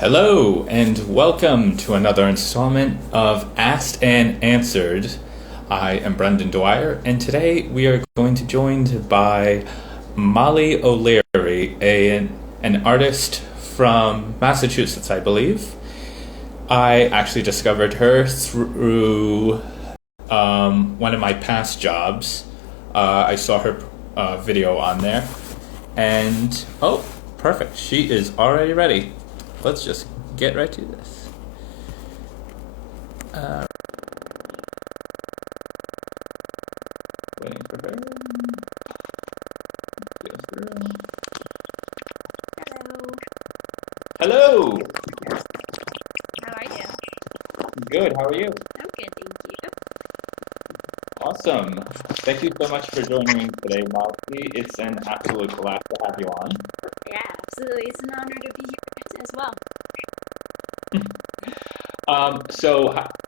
Hello, and welcome to another installment of Asked and Answered. I am Brendan Dwyer, and today we are going to be joined by Molly O'Leary, an artist from Massachusetts, I believe. I actually discovered her through one of my past jobs. I saw her video on there, and oh, perfect, she is already ready. Let's just get right to this. Waiting for her. Go through. Hello. Hello! How are you? Good, how are you? I'm good, thank you. Awesome. Thank you so much for joining me today, Molly. It's an absolute blast to have you on. Yeah, absolutely. It's an honor to be here as well.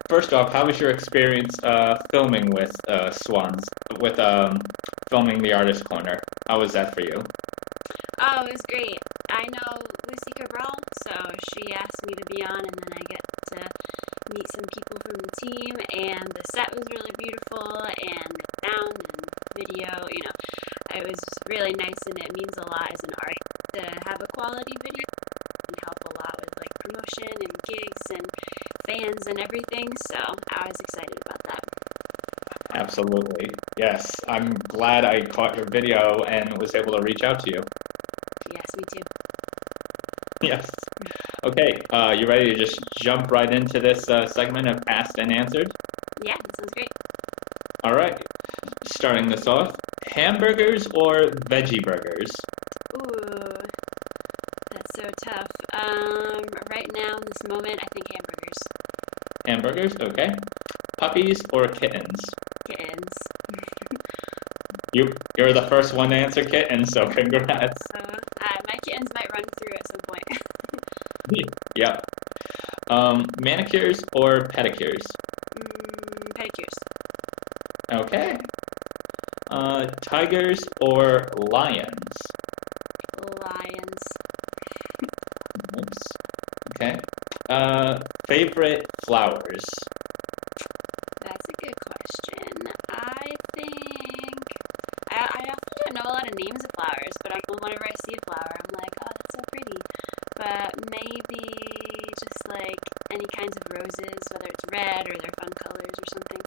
First off, how was your experience filming with Swans, with filming the Artist Corner? How was that for you? Oh, it was great. I know Lucy Cabral, so she asked me to be on, and then I get to meet some people from the team, and the set was really beautiful, and the sound and video, it was really nice, and it means a lot as an artist to have a quality video. It can help a lot with like promotion and gigs and fans and everything, so I was excited about that. Absolutely. Yes, I'm glad I caught your video and was able to reach out to you. Yes, me too. Yes. Okay, you ready to just jump right into this segment of Asked and Answered? Yeah, that sounds great. All right. Starting this off, hamburgers or veggie burgers? Ooh, that's so tough. Right now, in this moment, I think hamburgers. Hamburgers, okay. Puppies or kittens? Kittens. You're the first one to answer kittens, so congrats. My kittens might run through at some point. Yep. Manicures or pedicures? Pedicures. Okay. Tigers or lions? Lions. Oops. Okay. Favorite flowers? That's a good question. I think I often don't know a lot of names of flowers, but whenever I see a flower, I'm like, oh, that's so pretty. But maybe just like any kinds of roses, whether it's red or they're fun colors or something.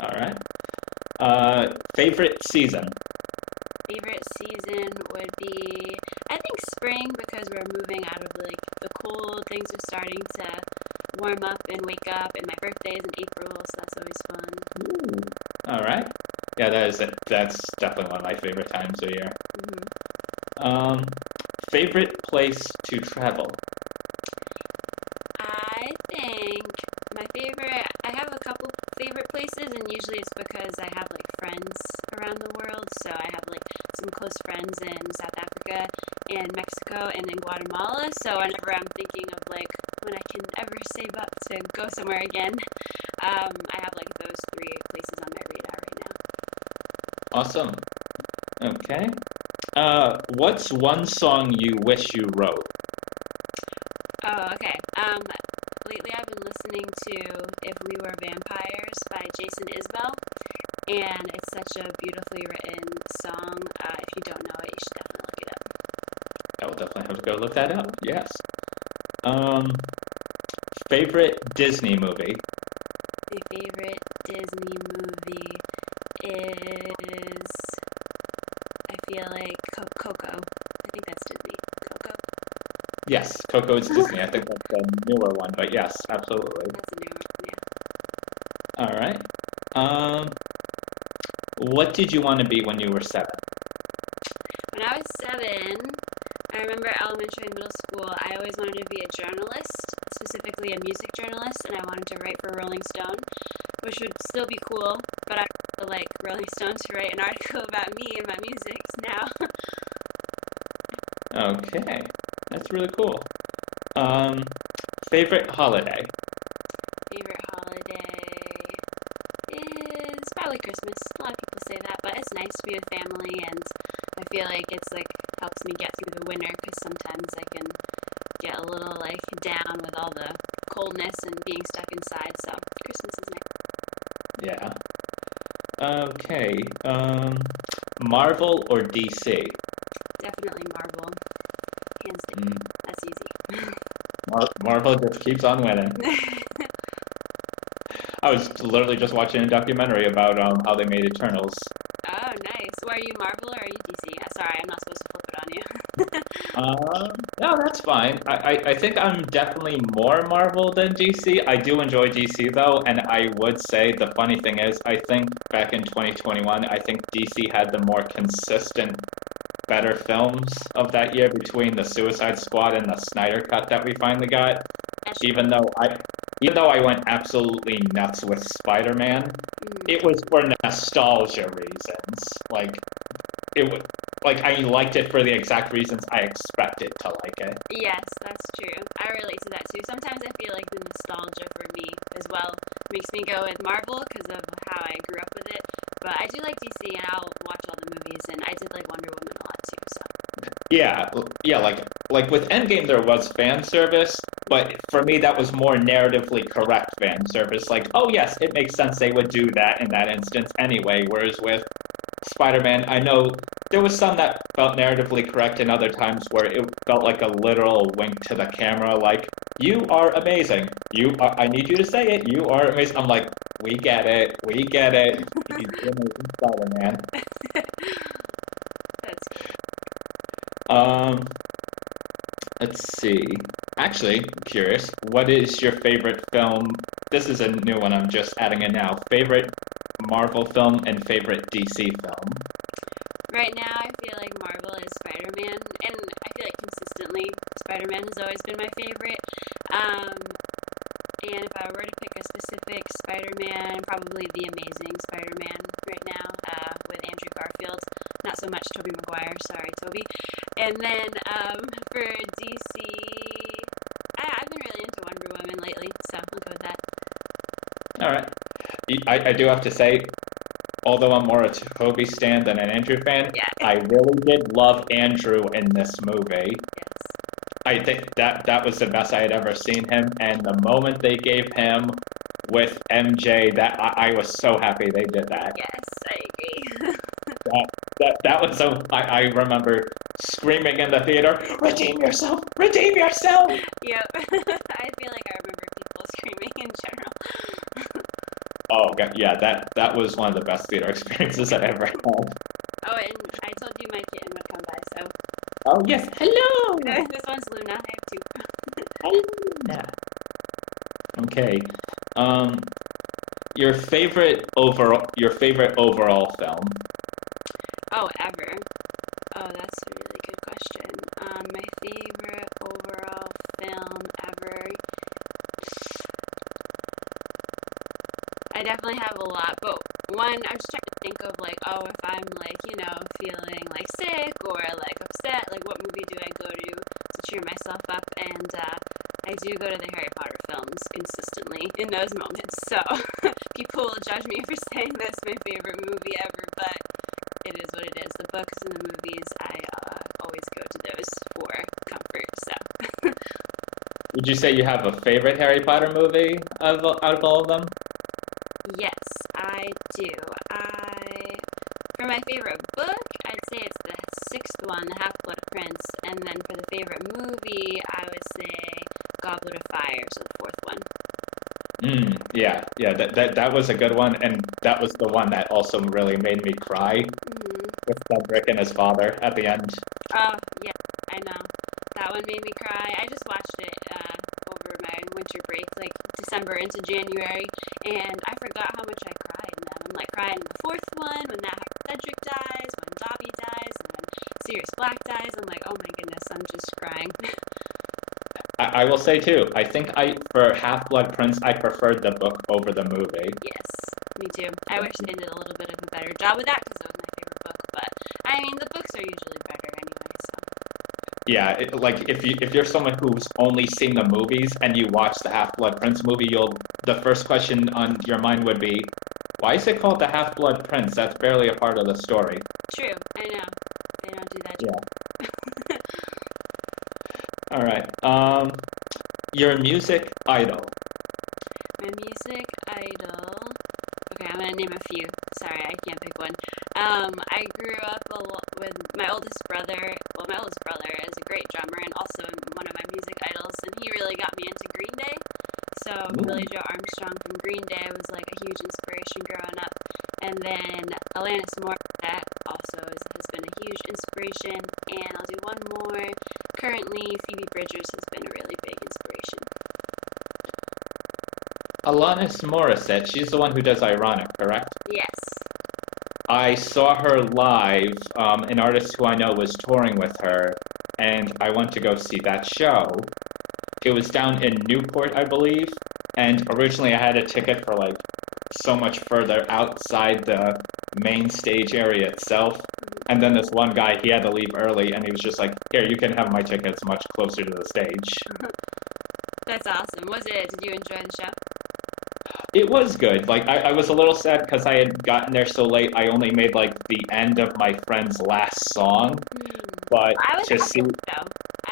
All right. Favorite season? Favorite season would be, I think, spring, because we're moving out of like the cold. Things are starting to warm up and wake up, and my birthday is in April, so that's always fun. Ooh. All right. Yeah, that's definitely one of my favorite times of year. Favorite place to travel? I think I have a couple favorite places, and usually it's because I have like friends around the world. So I have like some close friends in South Africa and Mexico and in Guatemala. So whenever I'm thinking of like when I can ever save up to go somewhere again, I have like those three places on my radar right now. Awesome. Okay. What's one song you wish you wrote? Oh, okay. Lately I've been listening to If We Were Vampires by Jason Isbell, and it's such a beautifully written song. If you don't know it, you should definitely look it up. I will definitely have to go look that up. Yes. Favorite Disney movie? My favorite Disney movie is, I feel like Coco. I think that's Disney. Coco? Yes, Coco is Disney. I think that's the newer one, but yes, absolutely. That's a new one, yeah. All right. What did you want to be when you were 7? When I was 7, I remember elementary and middle school, I always wanted to be a journalist, specifically a music journalist, and I wanted to write for Rolling Stone, which would still be cool, but I would like Rolling Stone to write an article about me and my music now. Okay, that's really cool. Favorite holiday? Favorite holiday is probably Christmas. A lot of people say that, but it's nice to be with family, and I feel like it's like helps me get through the winter, because sometimes I can get a like down with all the coldness and being stuck inside. So Christmas is nice. Yeah. Okay. Marvel or DC? Definitely Marvel, hands down. Mm, That's easy. Marvel just keeps on winning. I was literally just watching a documentary about how they made Eternals. Oh, nice. Well, are you Marvel or are you DC? Sorry, I'm not supposed to flip it on you. No, that's fine. I think I'm definitely more Marvel than DC. I do enjoy DC though, and I would say the funny thing is, I think back in 2021, I think DC had the more consistent, better films of that year between the Suicide Squad and the Snyder Cut that we finally got. That's Even though I went absolutely nuts with Spider-Man, it was for nostalgia reasons. Like it was like I liked it for the exact reasons I expected to like it. Yes, that's true. I relate to that too. Sometimes I feel like the nostalgia for me as well makes me go with Marvel because of how I grew up with it. But I do like DC and I'll watch all the movies and I did like Wonder Woman a lot too. So Yeah, like with Endgame there was fan service, but for me that was more narratively correct fan service. Like, oh yes, it makes sense they would do that in that instance anyway. Whereas with Spider-Man, I know there was some that felt narratively correct and other times where it felt like a literal wink to the camera, like, you are amazing. I need you to say it, you are amazing. I'm like, we get it. He's the amazing Spider-Man. that's Um, let's see. Actually, curious, what is your favorite film? This is a new one I'm just adding in now. Favorite Marvel film and favorite DC film? right now. I feel like Marvel is Spider-Man, and I feel like consistently Spider-Man has always been my favorite. Um, and if I were to pick a specific Spider-Man, probably the Amazing Spider-Man right now with Andrew Garfield. Not so much Tobey Maguire, sorry Toby. And then for DC, I've been really into Wonder Woman lately, so I'll go with that. All right. I do have to say, although I'm more a Toby stan than an Andrew fan, Yeah. I really did love Andrew in this movie. Yes. I think that was the best I had ever seen him, and the moment they gave him with MJ, that I was so happy they did that. Yes, I agree. That was so. I remember screaming in the theater, "Redeem yourself! Redeem yourself!" Yep. I feel like I remember people screaming in general. Oh God, yeah, that was one of the best theater experiences I've ever had. Oh, and I told you my kitten would come by, so. Oh yes, hello. This one's Luna. I have two. Hello. Okay. Um, your favorite overall film? Oh, ever. Oh, that's a really good question. My favorite overall film ever. I definitely have a lot, but one, I'm just trying to think of like, oh, if I'm like, feeling like sick or like upset, like what movie do I go to cheer myself up? And I do go to the Harry Potter films consistently in those moments. So people will judge me for saying that's my favorite movie ever, but it is what it is. The books and the movies, I always go to those for comfort. So Would you say you have a favorite Harry Potter movie out of all of them? yes, I do. For my favorite book, I'd say it's the sixth one, The Half-Blood Prince, and then for the favorite movie, I would say Goblet of Fire, so the fourth one. Yeah. That was a good one, and that was the one that also really made me cry with Cedric and his father at the end. Oh, yeah, I know. That one made me cry. I just watched it over my winter break, like December into January, and I forgot how much I cried in them. I'm like crying in the fourth one when that Cedric dies, when Dobby dies, and when Sirius Black dies. I'm like, oh my goodness, I'm just crying. I will say too, I think for Half-Blood Prince, I preferred the book over the movie. Yes, me too. I wish they did a little bit of a better job with that because it was my favorite book. But I mean, the books are usually better anyway. So Yeah, like if you're someone who's only seen the movies and you watch the Half-Blood Prince movie, the first question on your mind would be, why is it called the Half-Blood Prince? That's barely a part of the story. true, I know they don't do that. Yeah. All right. Your music idol. My music idol. Okay, I'm gonna name a few. Sorry, I can't pick one. I grew up with my oldest brother. Well, my oldest brother is a great drummer and also one of my music idols, and he really got me into Green Day. So Billy Joe Armstrong from Green Day was like a huge inspiration growing up. And then Alanis Morissette also has been a huge inspiration. And I'll do one more. Currently, Phoebe Bridgers has been a really big inspiration. Alanis Morissette, she's the one who does Ironic, correct? Yes. I saw her live. An artist who I know was touring with her, and I went to go see that show. It was down in Newport, I believe, and originally I had a ticket for like so much further outside the main stage area itself. And then this one guy, he had to leave early, and he was just like, "Here, you can have my tickets much closer to the stage." That's awesome. Did you enjoy the show? It was good. Like, I was a little sad because I had gotten there so late. I only made like the end of my friend's last song. But I was to at see, that show.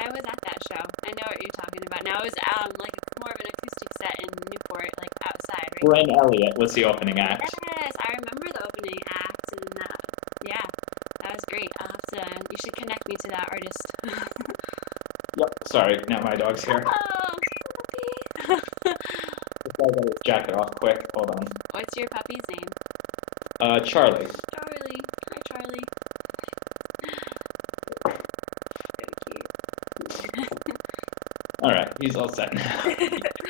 I was at that show. I know what you're talking about. Now it was like more of an acoustic set in Newport, like outside, right? Bryn Elliott was the opening act. Yes, I remember the opening act, and yeah, that was great. You should connect me to that artist. Yep. Sorry, now my dog's here. Oh, puppy. I gotta get his jacket off quick. Hold on. What's your puppy's name? Charlie. Charlie. Hi, Charlie. So cute. All right, he's all set now.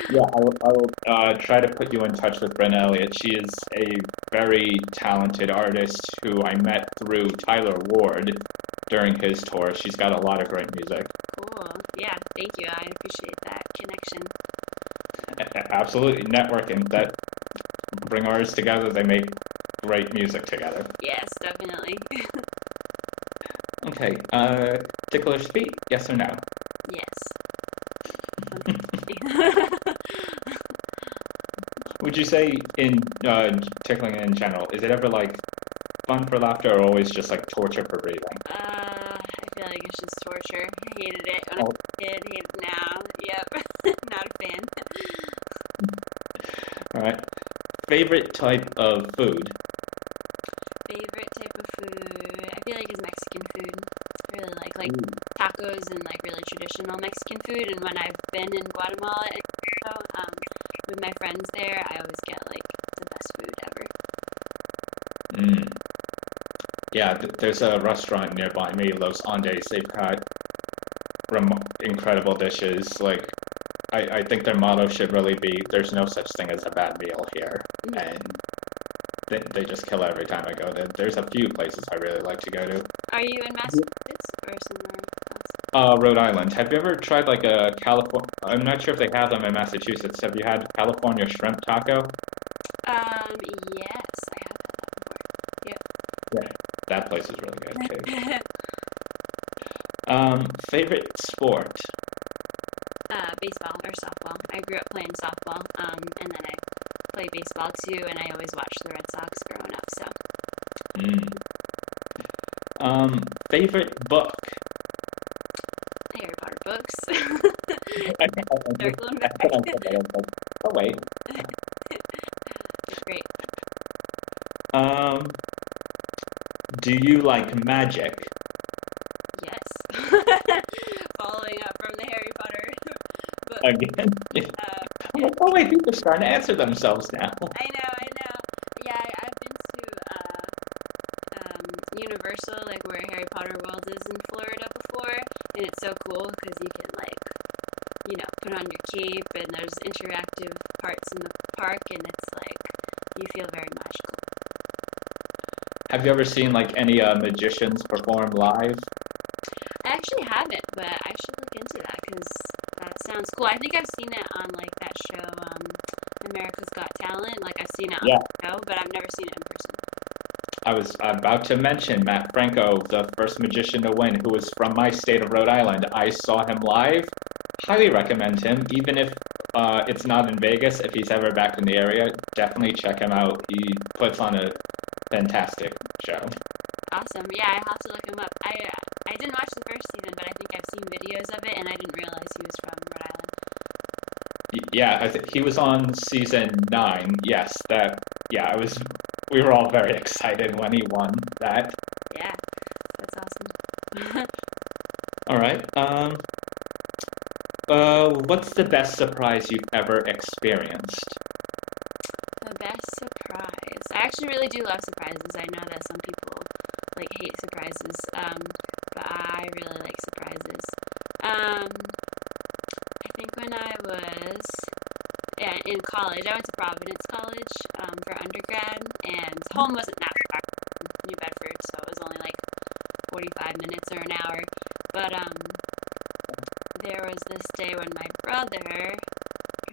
Yeah, I will try to put you in touch with Bryn Elliott. She is a very talented artist who I met through Tyler Ward during his tour. She's got a lot of great music. Cool. Yeah, thank you. I appreciate that connection. Absolutely. Networking. That bring artists together, they make great music together. Yes, definitely. Okay. Ticklish Feet, yes or no? Yes. Would you say in tickling in general, is it ever like fun for laughter or always just like torture for breathing? I feel like it's just torture. I hated it when I was a kid. Hate it now. Yep. Not a fan. All right. Favorite type of food? Favorite type of food? I feel like it's Mexican food. I really like tacos and like really traditional Mexican food. And when I've been in Guatemala and with my friends there, I always get like the best food ever. Yeah, there's a restaurant nearby me, Los Andes. They've got incredible dishes. Like, I think their motto should really be, there's no such thing as a bad meal here. And they just kill every time I go there. There's a few places I really like to go to. Are you in Massachusetts or somewhere else? Rhode Island. Have you ever tried like a California? I'm not sure if they have them in Massachusetts. Have you had California shrimp taco? Yes, I have had that before. Yep. Yeah, that place is really good too. Favorite sport? Baseball or softball. I grew up playing softball, and then I played baseball too, and I always watched the Red Sox growing up, so. Favorite book? Harry Potter books. They're going back. Oh, wait. Great. Do you like magic? Yes. Following up from the Harry Potter book. Again? I'm like, oh, wait, people are starting to answer themselves now. I know. Yeah, I've been to Universal, like where Harry Potter World is in Florida before, and it's so cool because you can put on your cape and there's interactive parts in the park, and it's like you feel very magical. Have you ever seen like any magicians perform live? I actually haven't, but I should look into that because that sounds cool. I think I've seen it on like that show, America's Got Talent. Like I've seen it on the show, but I've never seen it in person. I was about to mention Matt Franco, the first magician to win, who was from my state of Rhode Island. I saw him live. Highly recommend him, even if it's not in Vegas. If he's ever back in the area, definitely check him out. He puts on a fantastic show. Awesome. Yeah, I have to look him up. I didn't watch the first season, but I think I've seen videos of it, and I didn't realize he was from Rhode Island. Yeah, I think he was on season 9. Yes, that. Yeah, I was. We were all very excited when he won that. Yeah, that's awesome. All right. What's the best surprise you've ever experienced? The best surprise. I actually really do love surprises. I know that some people like hate surprises, but I really like surprises. I think when I was in college, I went to Providence College for undergrad, and home wasn't that far from New Bedford, so it was only like 45 minutes or an hour. But there was this day when my brother,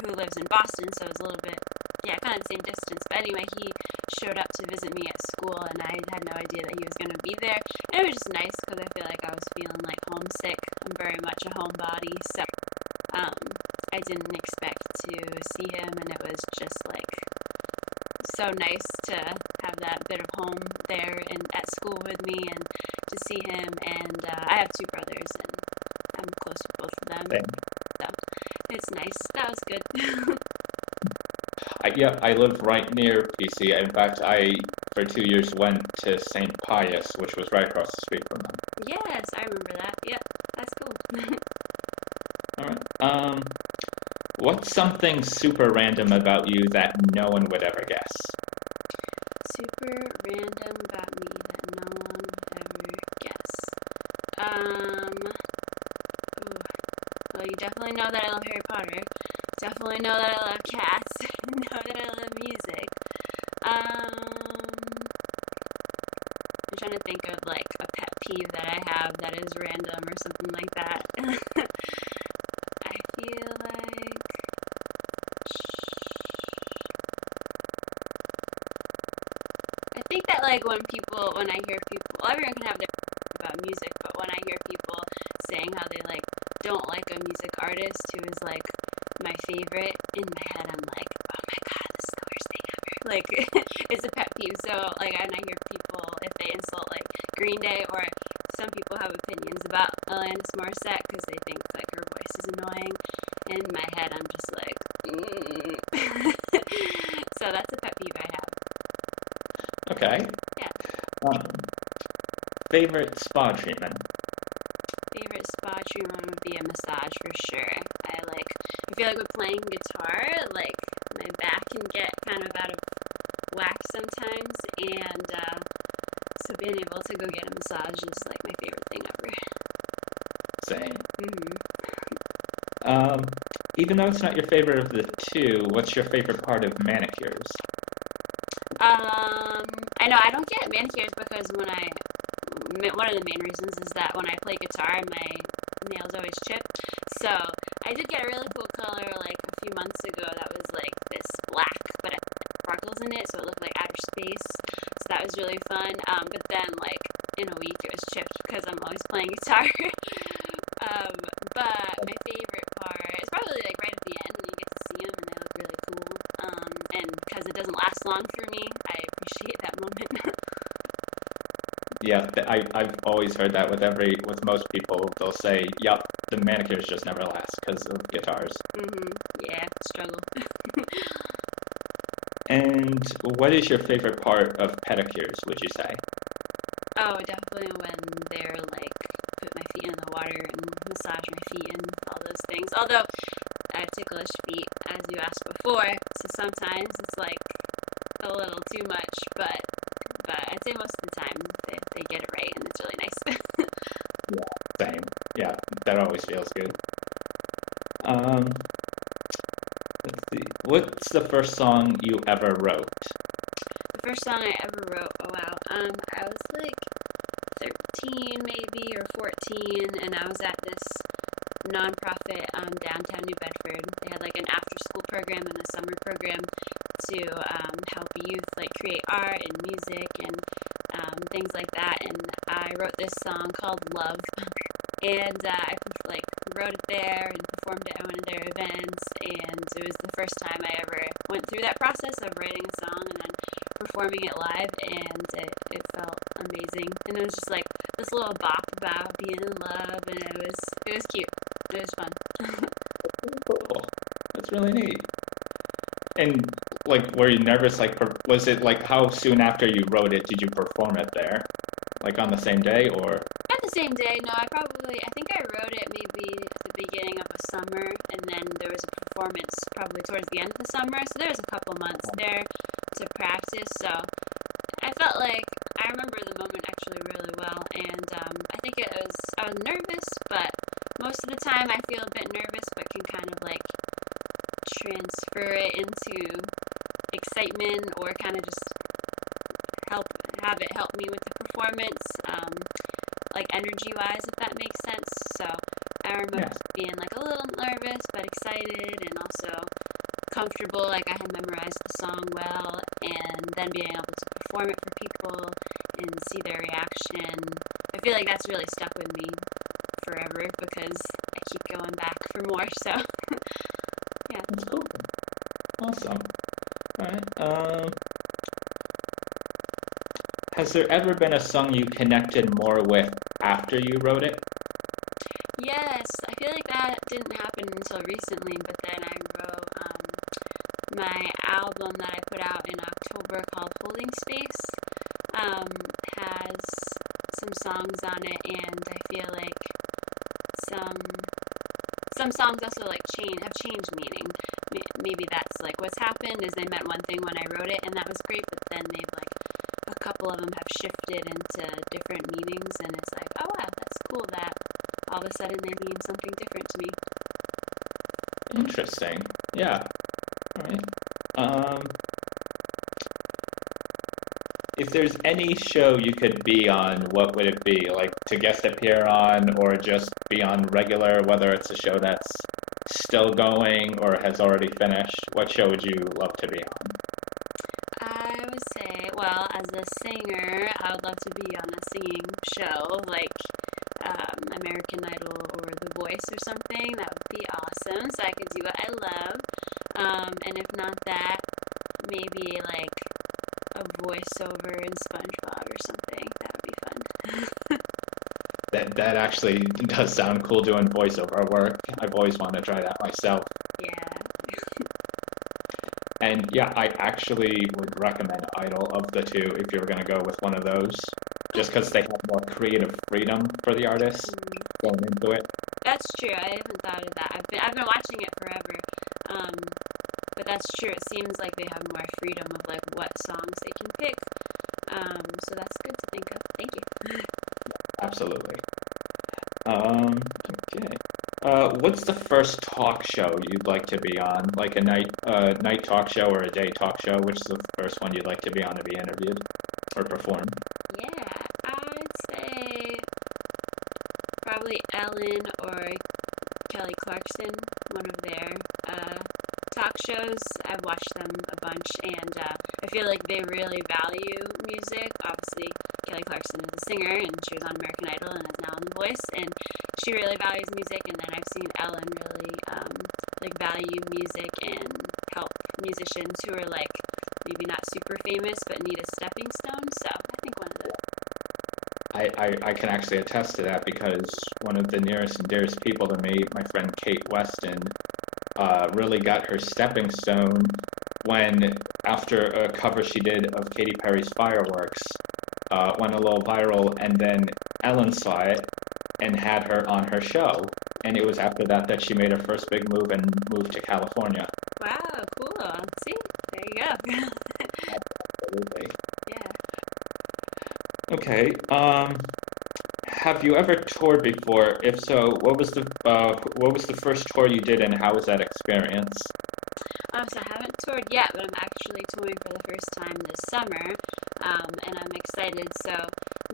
who lives in Boston, so it was a little bit, yeah, kind of the same distance. But anyway, he showed up to visit me at school, and I had no idea that he was going to be there. And it was just nice because I feel like I was feeling like homesick. I'm very much a homebody, so I didn't expect to see him, and it was just like so nice to have that bit of home there and at school with me, and to see him. And I have two brothers, and I'm close with both of them. Same. So it's nice. That was good. Yeah, I live right near PC. In fact, I for 2 years went to St. Pius, which was right across the street from them. Yes, I remember that. Yep, that's cool. All right. What's something super random about you that no one would ever guess? Super random about me that no one would ever guess. Ooh. Well, you definitely know that I love Harry Potter. Definitely know that I love cats. Know that I love music. I'm trying to think of like a pet peeve that I have that is random or something like that. I feel like I think that like when I hear people, well, everyone can have their opinion about music, but when I hear people saying how they like don't like a music artist who is like my favorite, in my head I'm like, oh my god, this is the worst thing ever. Like it's a pet peeve. So like when I hear people, if they insult like Green Day, or some people have opinions about Alanis Morissette because they think like her voice is annoying, in my head I'm just like, so that's a pet peeve I have. Okay. Yeah. Favorite spa treatment? Favorite spa treatment would be a massage for sure. I feel like with playing guitar, like my back can get kind of out of whack sometimes, and so being able to go get a massage is like my favorite thing ever. Same. Mm-hmm. Even though it's not your favorite of the two, what's your favorite part of manicures? I know I don't get manicures because one of the main reasons is that when I play guitar, my nails always chip. So I did get a really cool color like a few months ago that was like this black, but it had sparkles in it, so it looked like outer space. So that was really fun. But then like in a week it was chipped because I'm always playing guitar. But my favorite part is probably like right at the end when you get to see them and they look really cool. And because it doesn't last long for me, I appreciate that moment. Yeah, I've always heard that with most people. They'll say, "Yep, the manicures just never last because of guitars." Yeah, struggle. And what is your favorite part of pedicures, would you say? Oh, definitely when they're like put my feet in the water and massage my feet and all those things. Although I have ticklish feet, as you asked before, so sometimes it's like a little too much, but I'd say most of the time they get it right and it's really nice. Yeah, same. Yeah, that always feels good. Let's see. What's the first song you ever wrote? The first song I ever wrote, oh wow, I was like 13 maybe or 14, and I was at this nonprofit downtown New Bedford. They had like an after-school program and a summer program to help youth like create art and music and things like that. And I wrote this song called Love, and I like wrote it there and performed it at one of their events. And it was the first time I ever went through that process of writing a song and then performing it live, and it felt amazing. And it was just like this little bop about being in love, and it was cute. It was fun. Cool. That's That's really neat. And like, were you nervous? Like, was it like how soon after you wrote it did you perform it there? Like on the same day, or? Not the same day, no. I think I wrote it maybe at the beginning of the summer, and then there was a performance probably towards the end of the summer. So there was a couple months there to practice. So I felt like I remember the moment actually really well, and I think I was nervous, but most of the time I feel a bit nervous, but can kind of like transfer it into excitement or kind of just have it help me with the performance, like energy wise, if that makes sense. So I remember being like a little nervous but excited and also comfortable, like I had memorized the song well, and then being able to perform it for people and see their reaction. I feel like that's really stuck with me forever because I keep going back for more. So yeah, That's cool. Awesome. All right. Has there ever been a song you connected more with after you wrote it? yes, I feel like that didn't happen until recently, but then I wrote my album that I put out in October called Holding Space. Has some songs on it, and I feel like some songs also like have changed meaning. Maybe that's like what's happened is they meant one thing when I wrote it, and that was great, but then they've like a couple of them have shifted into different meanings, and it's like, oh wow, that's cool that all of a sudden they mean something different to me. Interesting. Yeah. All right. If there's any show you could be on, what would it be? Like to guest appear on or just be on regular, whether it's a show that's still going or has already finished? What show would you love to be on? I would say, well, as a singer, I would love to be on a singing show like American Idol or The Voice or something. That would be awesome. So I could do what I love. And if not that, maybe like a voiceover in SpongeBob or something. That would be fun. That actually does sound cool doing voiceover work. I've always wanted to try that myself. Yeah. And yeah, I actually would recommend Idol of the two if you were going to go with one of those, just because they have more creative freedom for the artists going into it. That's true. I haven't thought of that. I've been watching it forever. But that's true. It seems like they have more freedom of like what songs they can pick. So that's good to think of. Thank you. Absolutely. Okay. What's the first talk show you'd like to be on? Like a night talk show or a day talk show? Which is the first one you'd like to be on to be interviewed or perform? Yeah, I'd say probably Ellen or Kelly Clarkson, one of their talk shows. I've watched them a bunch, and I feel like they really value music. Obviously, Kelly Clarkson is a singer, and she was on American Idol and is now on The Voice, and she really values music. And then I've seen Ellen really like value music and help musicians who are like maybe not super famous but need a stepping stone. So I think one of those. I can actually attest to that because one of the nearest and dearest people to me, my friend Kate Weston, really got her stepping stone when, after a cover she did of Katy Perry's Fireworks, went a little viral, and then Ellen saw it and had her on her show. And it was after that she made her first big move and moved to California. Wow, cool. See, there you go. Absolutely. Yeah. Okay. Have you ever toured before? If so, what was the first tour you did, and how was that experience? So I haven't toured yet, but I'm actually touring for the first time this summer, and I'm excited. So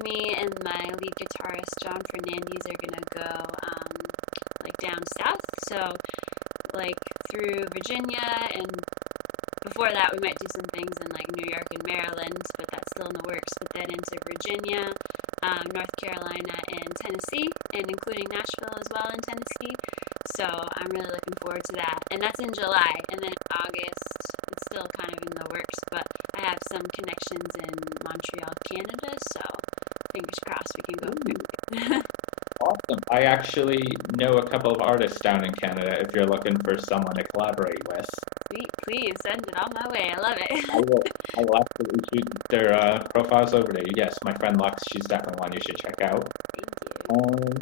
me and my lead guitarist John Fernandez are gonna go like down south, so like through Virginia, and before that we might do some things in like New York and Maryland, but that's still in the works. But then into Virginia, North Carolina, and Tennessee, and including Nashville as well in Tennessee. So I'm really looking forward to that. And that's in July. And then in August, it's still kind of in the works, but I have some connections in Montreal, Canada, so fingers crossed we can go quickly. awesome. I actually know a couple of artists down in Canada if you're looking for someone to collaborate with. Sweet, please send it on my way. I love I it. will, I will absolutely shoot their profiles over to you. Yes, my friend Lux, she's definitely one you should check out. Thank you. Um,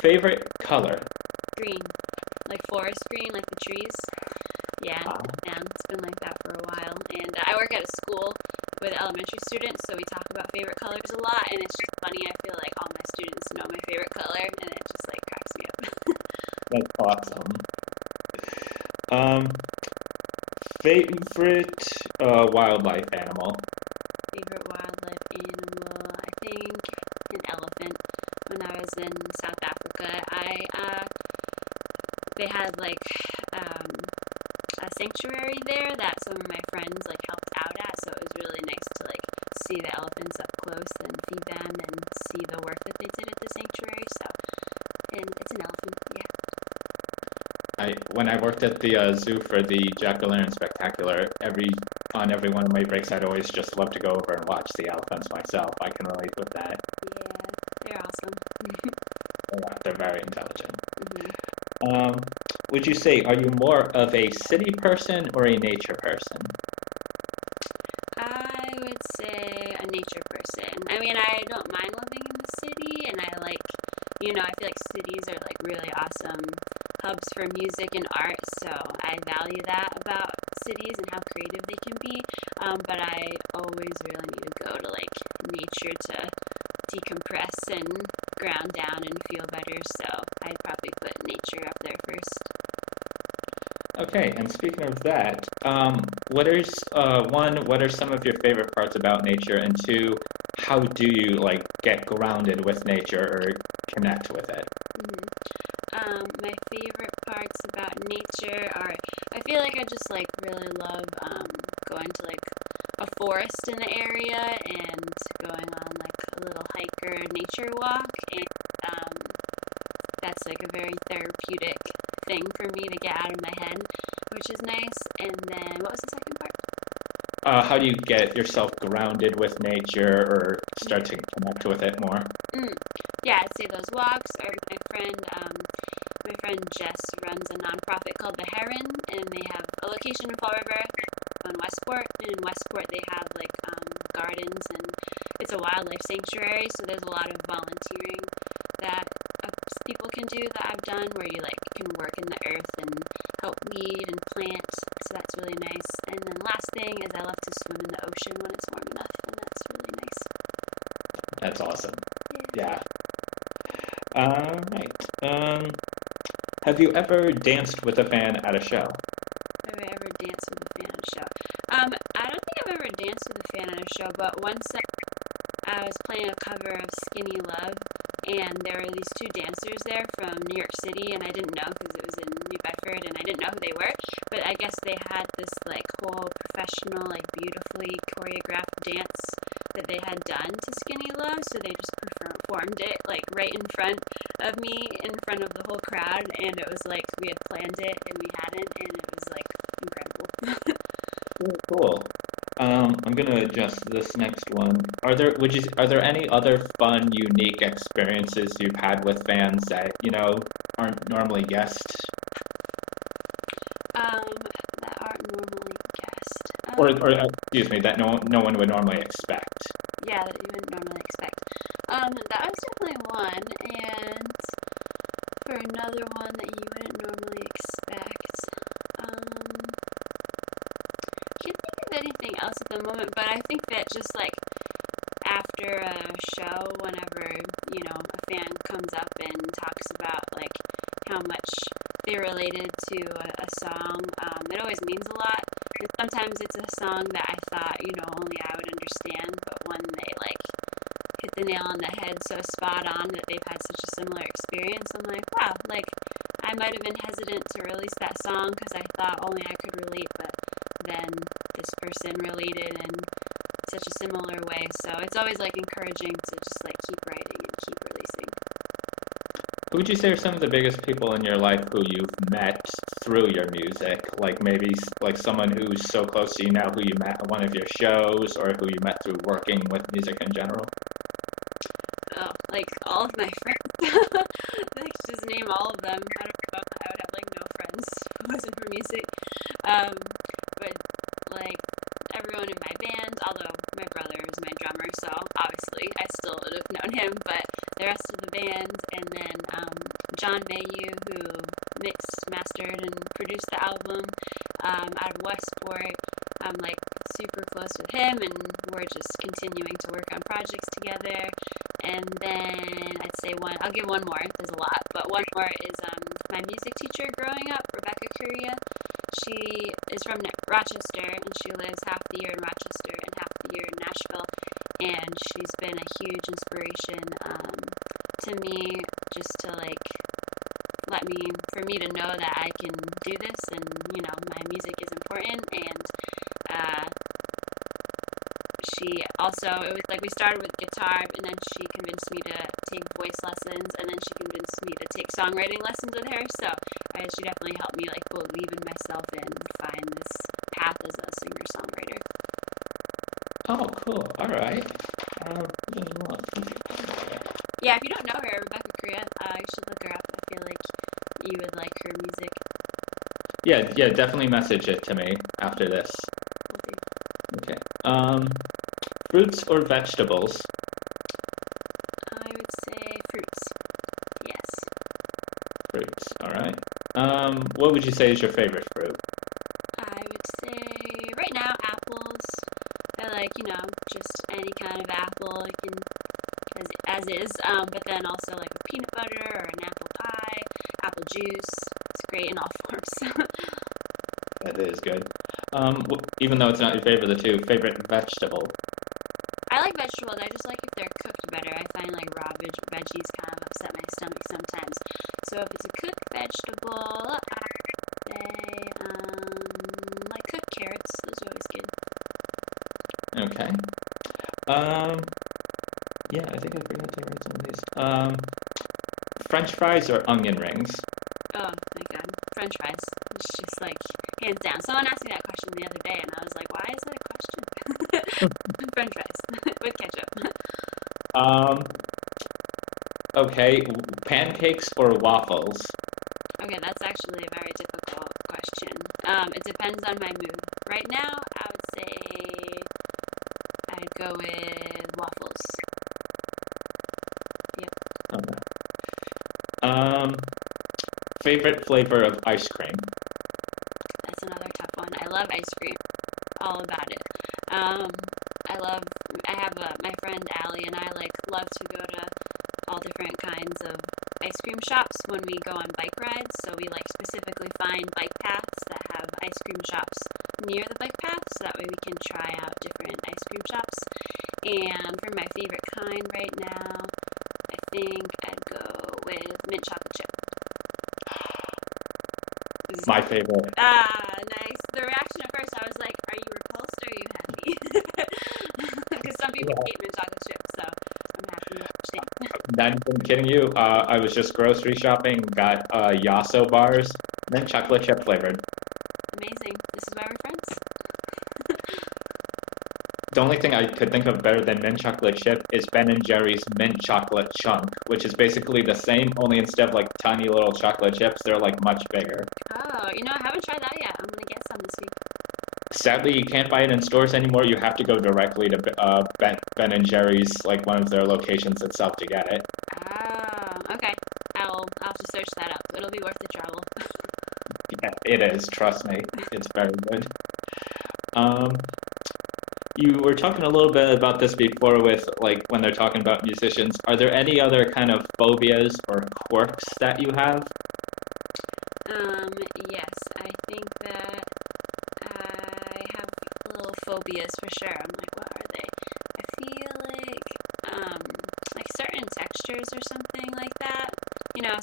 Favorite color? Green, like forest green, like the trees. Yeah, Ah, and it's been like that for a while. And I work at a school with elementary students, so we talk about favorite colors a lot. And it's just funny. I feel like all my students know my favorite color, and it just like cracks me up. that's awesome. Um, Favorite wildlife animal? Favorite wildlife animal, I think an elephant. When I was in South Africa, they had like um, a sanctuary there that some of my friends like helped out at, so it was really nice to like see the elephants up close and feed them and see the work that they did at the sanctuary. So, and it's an elephant, yeah. When I worked at the zoo for the Jack-o'-lantern Spectacular, on every one of my breaks, I'd always just love to go over and watch the elephants myself. I can relate with that. Yeah, they're awesome. They're very intelligent. hmm Um, would you say, are you more of a city person or a nature person? I would say a nature person. I mean, I don't mind living in the city, and I like, I feel like cities are like really awesome hubs for music and art, so I value that about cities and how creative they can be. But I always really need to go to like nature to decompress and ground down and feel better, so I'd probably put nature up there first. Okay, and speaking of that, what are some of your favorite parts about nature, and two, how do you like get grounded with nature or connect with it? hmm my favorite parts about nature are, I feel like I just like really love going to like a forest in the area and going on like a little hike or nature walk, and um, that's like a very therapeutic thing for me to get out of my head, which is nice. And then what was the second part? How do you get yourself grounded with nature or start to connect with it more? Mm. Yeah, I'd say those walks. Or my friend Jess runs a nonprofit called the Heron, and they have a location in Fall River, in Westport. And in Westport, they have like gardens, and it's a wildlife sanctuary. So there's a lot of volunteering that people can do that I've done, where you like can work in the earth and help weed and plant. So that's really nice. And then last thing is I love to swim in the ocean when it's warm enough, and that's really nice. That's awesome. Yeah. Yeah. All right. Have you ever danced with a fan at a show? Have I ever danced with a fan at a show? I don't think I've ever danced with a fan at a show, but once I was playing a cover of Skinny Love, and there were these two dancers there from New York City, and I didn't know because it was in New Bedford, and I didn't know who they were, but I guess they had this like whole professional, like beautifully choreographed dance that they had done to Skinny Love, so they just performed it like right in front of me, in front of the whole crowd, and it was like we had planned it and we hadn't, and it was like incredible. Very cool. I'm gonna adjust this next one. Are there any other fun, unique experiences you've had with fans that, aren't normally guessed? That aren't normally guessed. Or excuse me, that no one would normally expect. Yeah, that you wouldn't normally expect. That was definitely one, and for another one that you wouldn't normally expect, can't think of anything else at the moment, but I think that just like after a show, whenever, a fan comes up and talks about like how much they related to a song, it always means a lot. And sometimes it's a song that I thought, only I would understand, but when they like hit the nail on the head so spot on that they've had such a similar experience, I'm like, wow, like I might have been hesitant to release that song because I thought only I could relate, but then this person related in such a similar way. So it's always like encouraging to just like keep writing and keep releasing. Who would you say are some of the biggest people in your life who you've met through your music? Like maybe like someone who's so close to you now who you met at one of your shows, or who you met through working with music in general? Oh, like all of my friends. Like just name all of them. I don't know. I would have like no friends if it wasn't for music. Um, but like everyone in my band, although my brother is my drummer, so obviously I still would have known him. But the rest of the band, and then John Mayu, who mixed, mastered, and produced the album out of WestWard. I'm like super close with him, and we're just continuing to work on projects together. And then I'd say I'll give one more. There's a lot, but one more is my music teacher growing up, Rebecca Curia. She is from Rochester, and she lives half the year in Rochester and half the year in Nashville. And she's been a huge inspiration to me, just to like for me to know that I can do this, and my music is important. And she also, it was like we started with guitar, and then she convinced me to take voice lessons, and then she convinced me to take songwriting lessons with her. So she definitely helped me like believe in myself and find this path as a singer-songwriter. Oh, cool. All right. Yeah, if you don't know her, Rebecca Curia, you should look her up. I feel like you would like her music. Yeah, definitely message it to me after this. Will do. Okay. Fruits or vegetables? I would say fruits. Yes. Fruits, all right. What would you say is your favorite fruit? I would say right now apples. I like, just any kind of apple. You can as is, but then also like with peanut butter or an apple pie, apple juice. It's great in all forms. That is good. Even though it's not your favorite of the two, favorite vegetable? I like vegetables. I just like if they're cooked better. I find like raw veggies kind of upset my stomach sometimes. So if it's a cooked vegetable, I would say like cooked carrots. Those are always good. Okay. Yeah, I think I forgot to write some of these. French fries or onion rings? Oh my god, French fries. It's just like hands down. Someone asked me that question the other day, and I was like, why is that a question? French fries with ketchup. Okay, pancakes or waffles? Okay, that's actually a very difficult question. It depends on my mood. Right now, I would say I'd go with waffles. Yep. Okay. Favorite flavor of ice cream? That's another tough one. I love ice cream. All about it. I have my friend Allie and I love to go to all different kinds of ice cream shops when we go on bike rides. So we specifically find bike paths that have ice cream shops near the bike path, so that way we can try out different ice cream shops. And for my favorite kind right now, I think I'd go with mint chocolate chip. My favorite. Nice. The reaction at first, I was like, are you repulsed or are you happy? Because some people hate mint chocolate chip, so I'm happy you understand. Not even kidding you. I was just grocery shopping, got Yasso bars, mint chocolate chip flavored. Amazing. This is why we're friends. The only thing I could think of better than mint chocolate chip is Ben & Jerry's mint chocolate chunk, which is basically the same, only instead of tiny little chocolate chips, they're much bigger. Oh, I haven't tried that yet. I'm going to get some this week. Sadly, you can't buy it in stores anymore. You have to go directly to Ben & Jerry's, one of their locations itself to get it. Oh, okay. I'll have to search that up. It'll be worth the travel. Yeah, it is. Trust me. It's very good. You were talking a little bit about this before with when they're talking about musicians. Are there any other kind of phobias or quirks that you have? Yes, I think that I have little phobias for sure. I'm like, what are they? I feel like certain textures or something like that.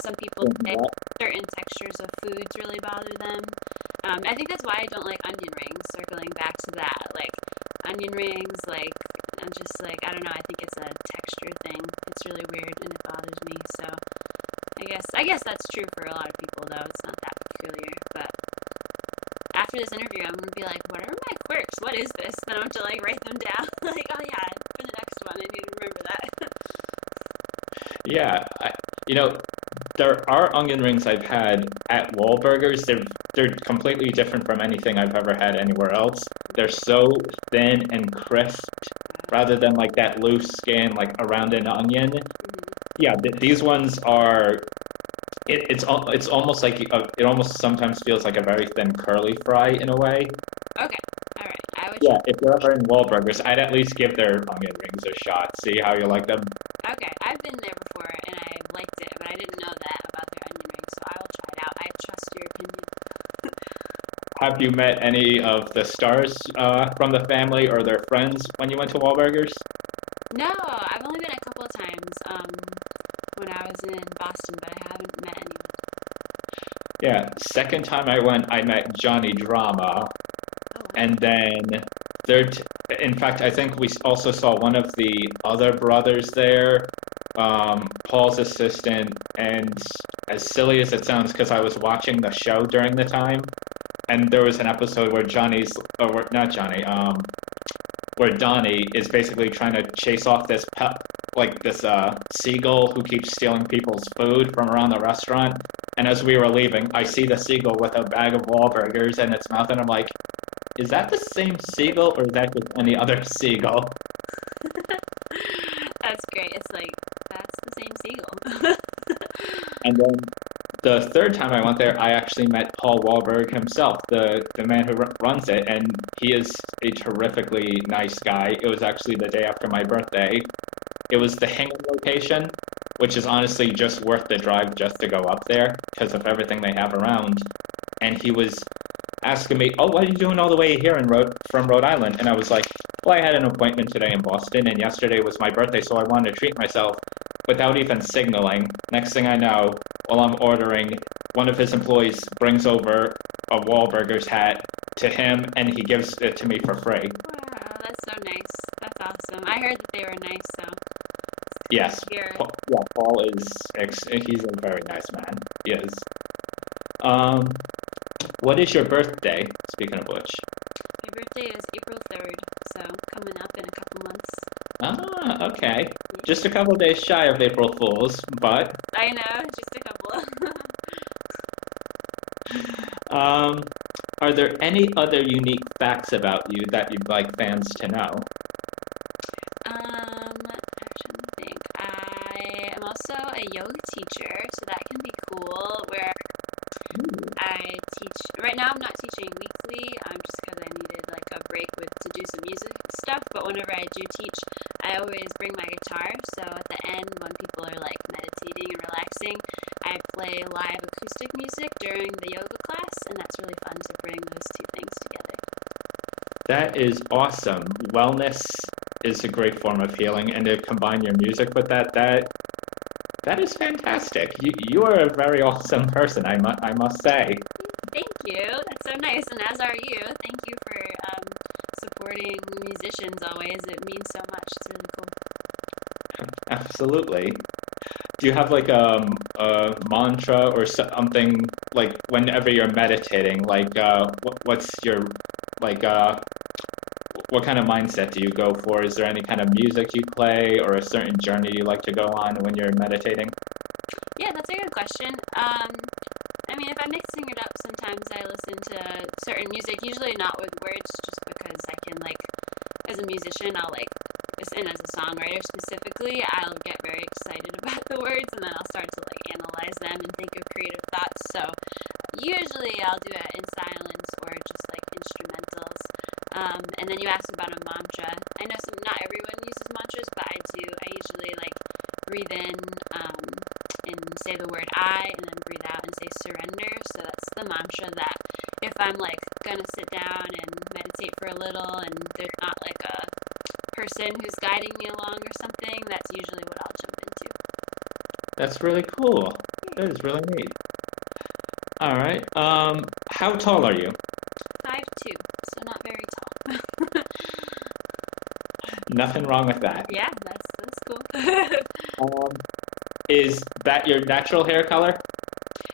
Some people say certain textures of foods really bother them. I think that's why I don't like onion rings, circling back to that. Onion rings, I'm just I don't know, I think it's a texture thing. It's really weird and it bothers me, so I guess that's true for a lot of people, though. It's not that peculiar, but after this interview, I'm going to be like, what are my quirks? What is this? Then I'm going to write them down. Oh yeah, for the next one, I need to remember that. Yeah, you know, there are onion rings I've had at Wahlburgers. They're completely different from anything I've ever had anywhere else. They're so thin and crisp, rather than like that loose skin like around an onion. Yeah, these ones are. It's almost like it almost sometimes feels like a very thin curly fry in a way. Okay, all right. I would Yeah, try. if you're ever in Wahlburgers, I'd at least give their onion rings a shot. See how you like them. Okay, I've been there before and I liked it, but I didn't know that about their onion rings, so I will try it out. I trust your opinion. Have you met any of the stars from the family or their friends when you went to Wahlburgers? No, I've only been a couple of times when I was in Boston, but I haven't met anyone. Yeah, second time I went, I met Johnny Drama, Oh, wow. and then third. In fact, I think we also saw one of the other brothers there, Paul's assistant, and as silly as it sounds, because I was watching the show during the time, and there was an episode where not Johnny, where Donnie is basically trying to chase off this seagull who keeps stealing people's food from around the restaurant. And as we were leaving, I see the seagull with a bag of Wahlburgers in its mouth, and I'm like, is that the same seagull or is that just any other seagull? That's great. It's like, that's the same seagull. And then the third time I went there, I actually met Paul Wahlberg himself, the man who runs it, and he is a terrifically nice guy. It was actually the day after my birthday. It was the Hingham location, which is honestly just worth the drive just to go up there because of everything they have around. And he was asking me, "Oh, what are you doing all the way here from Rhode Island?" And I was like, "Well, I had an appointment today in Boston, and yesterday was my birthday, so I wanted to treat myself." Without even signaling, next thing I know, while I'm ordering, one of his employees brings over a Wahlburgers hat to him, and he gives it to me for free. Wow, that's so nice. That's awesome. I heard that they were nice, so Yes, here. Paul he's a very nice man. He is. What is your birthday? Speaking of which. My birthday is April 3rd, so coming up in a couple months. Ah, okay. Just a couple days shy of April Fool's, but I know, just a couple. are there any other unique facts about you that you'd like fans to know? I'm trying to think. I am also a yoga teacher, so that can be cool. Where I teach right now, I'm not teaching weekly, just because I needed like a break to do some music stuff. But whenever I do teach, I always bring my guitar. So at the end, when people are like meditating and relaxing, I play live acoustic music during the yoga class, and that's really fun to bring those two things together. That is awesome. Wellness is a great form of healing, and to combine your music with that is fantastic. You are a very awesome person, I must say. Thank you. That's so nice, and as are you. Thank you for supporting musicians always. It means so much. It's really cool. Absolutely. Do you have like a mantra or something like whenever you're meditating? Like, what's your like what kind of mindset do you go for? Is there any kind of music you play or a certain journey you like to go on when you're meditating? Yeah, that's a good question. I mean, if I'm mixing it up, sometimes I listen to certain music, usually not with words, just because I can, like, as a musician, and as a songwriter specifically, I'll get very excited about the words, and then I'll start to, like, analyze them and think of creative thoughts. So usually I'll do it in silence or just, like, instrumentals. And then you asked about a mantra. I know not everyone uses mantras, but I do. I usually, like, breathe in, and say the word I, and then breathe out and say surrender. So that's the mantra that if I'm like gonna sit down and meditate for a little and there's not like a person who's guiding me along or something, that's usually what I'll jump into. That's really cool. That is really neat. All right. How tall are you? 5'2", so not very tall. Nothing wrong with that. Yeah, that's cool. Is that your natural hair color?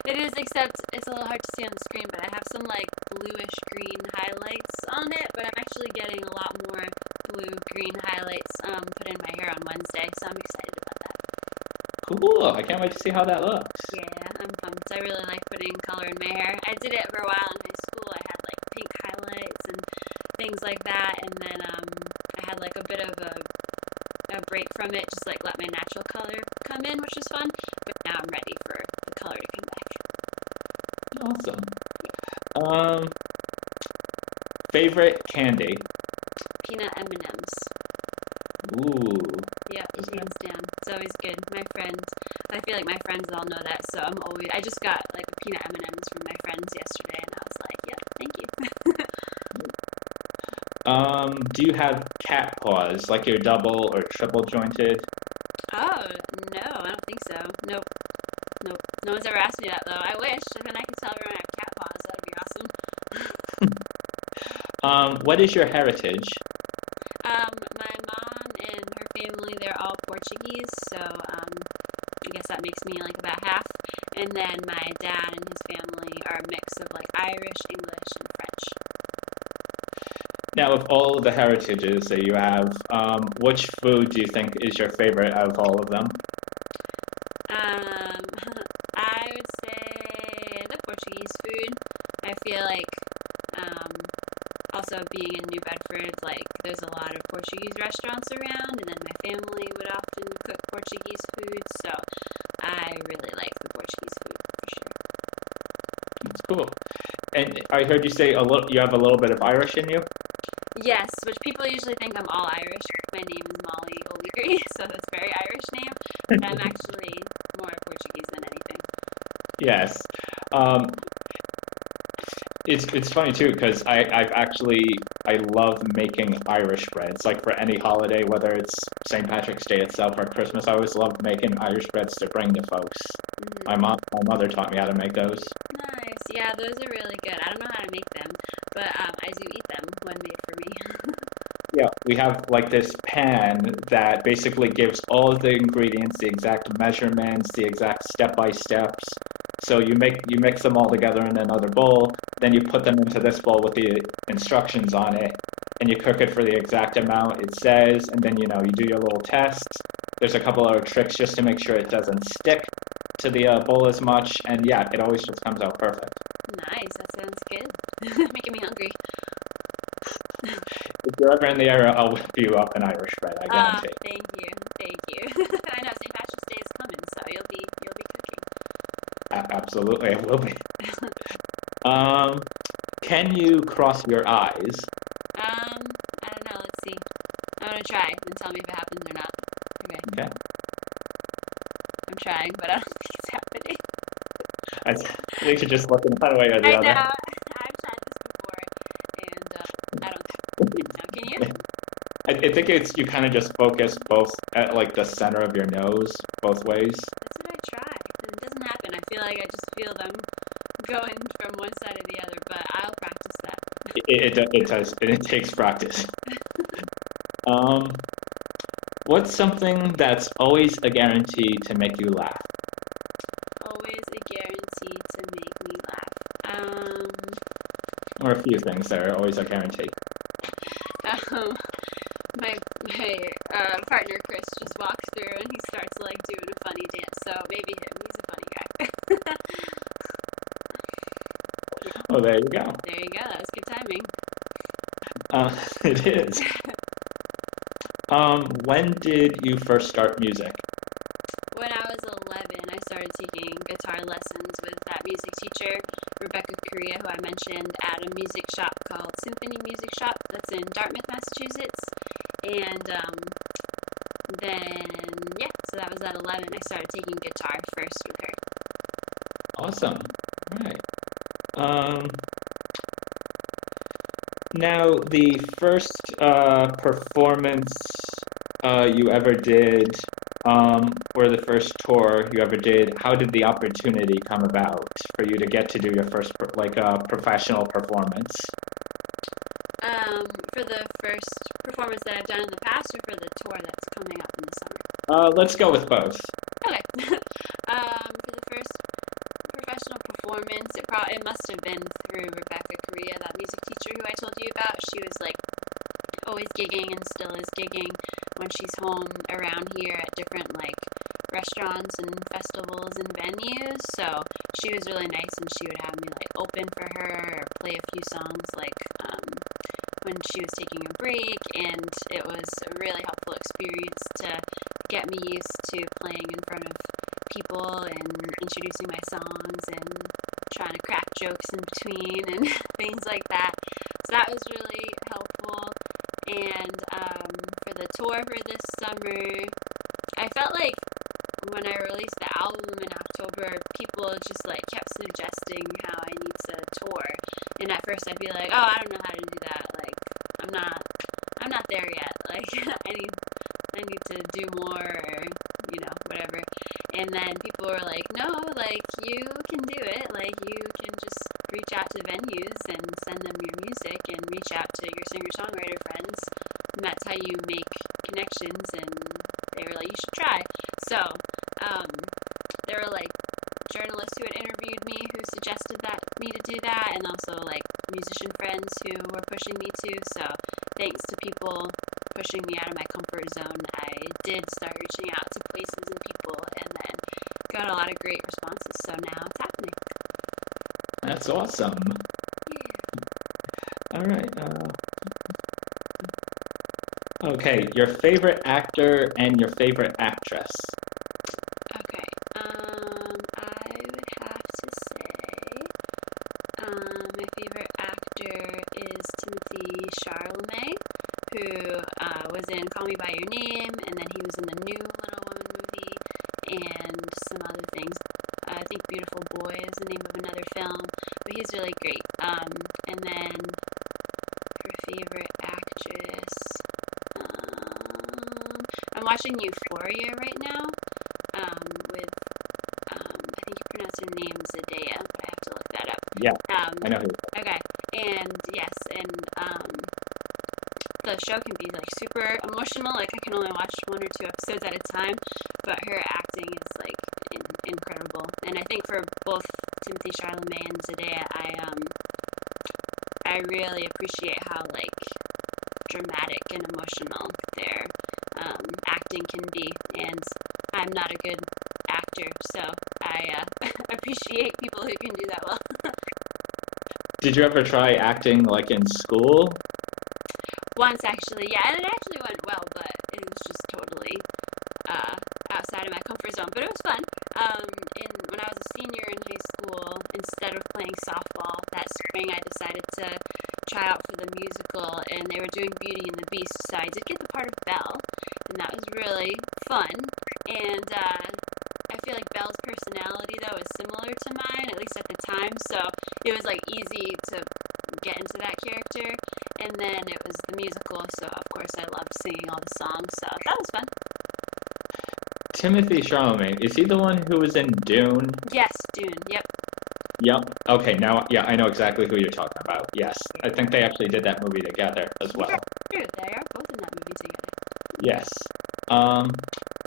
It is, except it's a little hard to see on the screen, but I have some like bluish green highlights on it, but I'm actually getting a lot more blue green highlights put in my hair on Wednesday, so I'm excited about that. Cool. I can't wait to see how that looks. Yeah, I'm pumped. I really like putting color in my hair. I did it for a while in high school. I had like pink highlights and things like that, and then I had like a bit of a break from it, just like let my natural color come in, which was fun. But now I'm ready for the color to come back. Awesome. Favorite candy? Peanut M&Ms. Ooh. Yep, Those are- hands down. It's always good. I feel like my friends all know that, so I just got like a peanut M&Ms from my friends yesterday, and I was like, yep, thank you. Do you have cat paws, like you're double or triple jointed? Oh, no, I don't think so. Nope. Nope. No one's ever asked me that, though. I wish, and then I could tell everyone I have cat paws. That'd be awesome. What is your heritage? My mom and her family, they're all Portuguese, so I guess that makes me like about half. And then my dad and his family are a mix of like Irish, English, and French. Now, of all the heritages that you have, which food do you think is your favorite out of all of them? Um, I would say the Portuguese food. I feel like also being in New Bedford, like there's a lot of Portuguese restaurants around, and then my family would often cook Portuguese food, so I really like the Portuguese food for sure. That's cool. And I heard you say you have a little bit of Irish in you? Yes, which people usually think I'm all Irish. My name is Molly O'Leary, so it's a very Irish name, but I'm actually more Portuguese than anything. Yes. Um, it's funny too because I love making Irish breads. Like for any holiday, whether it's St. Patrick's Day itself or Christmas, I always love making Irish breads to bring to folks. Hmm. My mother taught me how to make those. Nice. Yeah, those are really good. I don't know how to make them, but I do eat them when made for me. Yeah, we have like this pan that basically gives all of the ingredients, the exact measurements, the exact step by steps. So you mix them all together in another bowl, then you put them into this bowl with the instructions on it, and you cook it for the exact amount it says, and then you do your little tests. There's a couple other tricks just to make sure it doesn't stick to the bowl as much, and yeah, it always just comes out perfect. Nice. That sounds good. Making me hungry. If you're ever in the area, I'll whip you up an Irish bread, I guarantee. Thank you. Thank you. I know St. Patrick's Day is coming, so you'll be Absolutely, I will be. Can you cross your eyes? cooking. I don't know. Let's see. I'm gonna try and tell me if it happens or not. Okay. Okay. I'm trying, but I don't think it's happening. I think you're just looking one way or the I other. know. I've tried this before, and I don't think it's now. Can you? I think it's you kind of just focus both at like the center of your nose, both ways. That's what I try, and it doesn't happen. I feel like I just feel them going from one side to the other, but I'll practice that. It does. It takes practice. Um, what's something that's always a guarantee to make you laugh? Always a guarantee to make me laugh. Or a few things that are always a guarantee. Um, my partner Chris just walks through and he starts like doing a funny dance. So maybe him. He's a funny guy. Well, there you go. There you go. That was good timing. It is. When did you first start music? When I was 11, I started taking guitar lessons with that music teacher, Rebecca Correa, who I mentioned, at a music shop called Symphony Music Shop that's in Dartmouth, Massachusetts. And so that was at 11. I started taking guitar first with her. Awesome. All right. Now, the first performance you ever did, or the first tour you ever did, how did the opportunity come about for you to get to do your first professional performance? For the first performance that I've done in the past, or for the tour that's coming up in the summer? Let's go with both. Okay. For the first professional performance, it must have been through Rebecca Correa, that music teacher who I told you about. She was like always gigging and still is gigging when she's home around here at different like restaurants and festivals and venues. So she was really nice, and she would have me like open for her or play a few songs like when she was taking a break, and it was a really helpful experience to get me used to playing in front of people and introducing my songs and trying to crack jokes in between and things like that. So that was really helpful. And for the tour for this summer, I felt like when I released the album in October, people just like kept suggesting how I need to tour. And at first I'd be like, oh, I don't know how to do that. Like, I'm not there yet. Like, I need to do more, or, whatever. And then people were like, no, like, you can do it. Like, you can just reach out to venues and send them your music and reach out to your singer-songwriter friends. And that's how you make connections. And they were like, you should try. So, there were, like, journalists who had interviewed me who suggested me to do that, and also, like, musician friends who were pushing me to. So, thanks to people pushing me out of my comfort zone, I did start reaching out to places and people, and then got a lot of great responses. So now it's happening. That's awesome. Yeah. All right. Okay, your favorite actor and your favorite actress. Okay. I would have to say, my favorite actor is Timothy Chalamet, who was in Call Me by Your Name, and then he was in the new Little Women movie, and some other things. I think Beautiful Boy is the name of another film, but he's really great. And then her favorite actress, I'm watching Euphoria right now, with, I think you pronounce her name Zendaya, but I have to look that up. Yeah, I know who. Okay, and yes, and the show can be like super emotional. Like, I can only watch 1 or 2 episodes at a time, but her acting is like incredible. And I think for both Timothy Chalamet and Zendaya, I really appreciate how like dramatic and emotional their acting can be. And I'm not a good actor, so I appreciate people who can do that well. Did you ever try acting like in school? Once, actually, yeah, and it actually went well, but it was just totally outside of my comfort zone. But it was fun. When I was a senior in high school, instead of playing softball that spring, I decided to try out for the musical, and they were doing Beauty and the Beast, so I did get the part of Belle, and that was really fun. And I feel like Belle's personality, though, is similar to mine, at least at the time, so it was like easy to get into that character. And then it was the musical, so of course I loved singing all the songs, so that was fun. Timothy Chalamet, is he the one who was in Dune? Yes, Dune, yep. Yep. Okay, now, yeah, I know exactly who you're talking about. Yes. I think they actually did that movie together as well. Yeah, true, they are both in that movie together. Yes.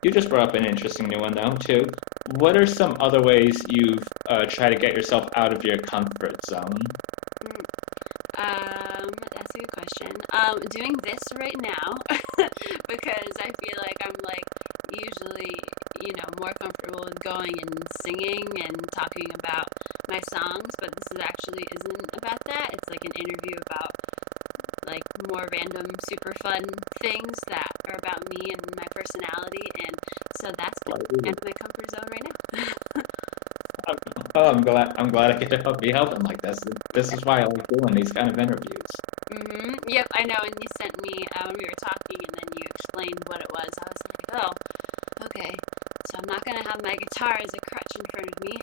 You just brought up an interesting new one, though, too. What are some other ways you've tried to get yourself out of your comfort zone? That's a good question. Doing this right now, because I feel like I'm like usually, more comfortable with going and singing and talking about my songs, but this actually isn't about that. It's like an interview about like more random, super fun things that are about me and my personality, and so that's kind of my comfort zone right now. Oh, I'm glad I get to be helping like this. This is why I like doing these kind of interviews. Yep, I know. And you sent me when we were talking, and then you explained what it was. I was like, oh, okay. So I'm not gonna have my guitar as a crutch in front of me.